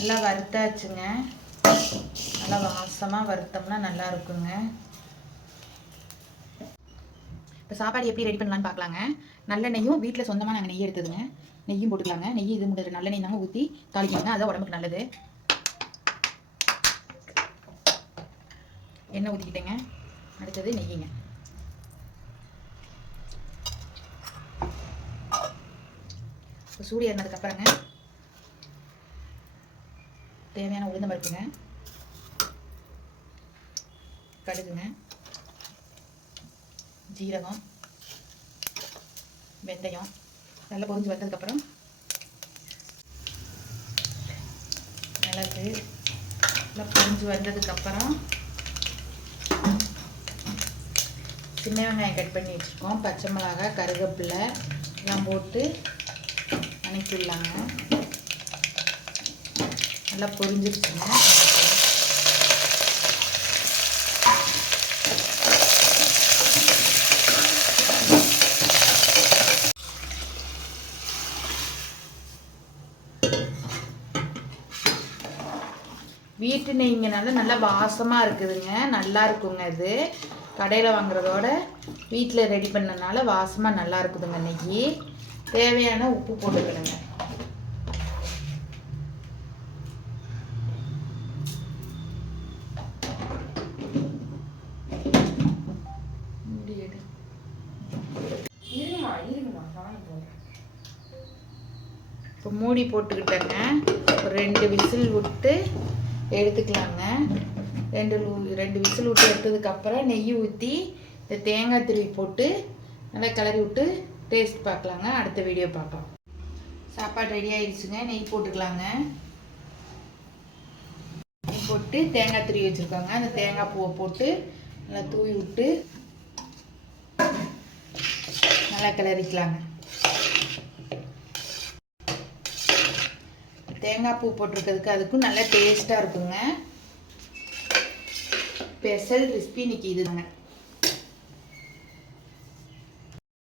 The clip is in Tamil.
நல்லா வறுத்தாச்சுங்க. நல்லா வாசமாக வறுத்தோம்னா நல்லா இருக்குங்க. இப்போ சாப்பாடு எப்படி ரெடி பண்ணலான்னு பார்க்கலாங்க. நல்லெண்ணெயும் வீட்டில் சொந்தமாக நாங்கள் நெய் எடுத்ததுங்க. நெய்யும் போட்டுக்கலாங்க. நெய் இது முடிஞ்ச நல்லெண்ணெய் தாங்க ஊற்றி தாளிக்கணுங்க. அதுதான் உடம்புக்கு நல்லது. எண்ணெய் ஊற்றிக்கிட்டேங்க. அடுத்தது நெய்யுங்க. இப்போ சூடு ஏறினதுக்கப்புறங்க தேவையான உளுந்தம் பருப்புங்க, கடுகுங்க, ஜீரகம், வெந்தயம் நல்லா பொரிஞ்சு வந்ததுக்கப்புறம் மிளகு நல்லா பொரிஞ்சு வந்ததுக்கப்புறம் சின்ன வெங்காயம் கட் பண்ணி வச்சுருக்கோம், பச்சை மிளகாய், கருவேப்பிலை எல்லாம் போட்டு வணக்கிடலாங்க. நல்லா பொரிஞ்சிருச்சுங்க. வீட்டு நெய்ங்கனால நல்லா வாசமாக இருக்குதுங்க. நல்லா இருக்குங்க. இது கடையில் வாங்குறதோட வீட்டில் ரெடி பண்ணனால வாசமாக நல்லா இருக்குதுங்க. நெய் தேவையான உப்பு போட்டுக்கணுங்க. இப்போ மூடி போட்டுக்கிட்டேங்க. ஒரு 2 விசில் விட்டு எடுத்துக்கலாங்க. 2 விசில் விட்டு எடுத்ததுக்கப்புறம் நெய் ஊற்றி இந்த தேங்காய் திருவி போட்டு நல்லா கிளறி விட்டு டேஸ்ட் பார்க்கலாங்க. அடுத்த வீடியோ பார்க்கலாம். சாப்பாடு ரெடி ஆயிடுச்சுங்க. நெய் போட்டுக்கலாங்க. நெய் போட்டு தேங்காய் திருவி வச்சுருக்காங்க. அந்த தேங்காய் பூவை போட்டு நல்லா தூவி விட்டு நல்லா கிளறிக்கலாங்க. தேங்காய் பூ போட்டிருக்கிறதுக்கு அதுக்கும் நல்லா டேஸ்ட்டாக இருக்குங்க. ஸ்பெஷல் ரெசிபி இன்னைக்கு இதுதாங்க.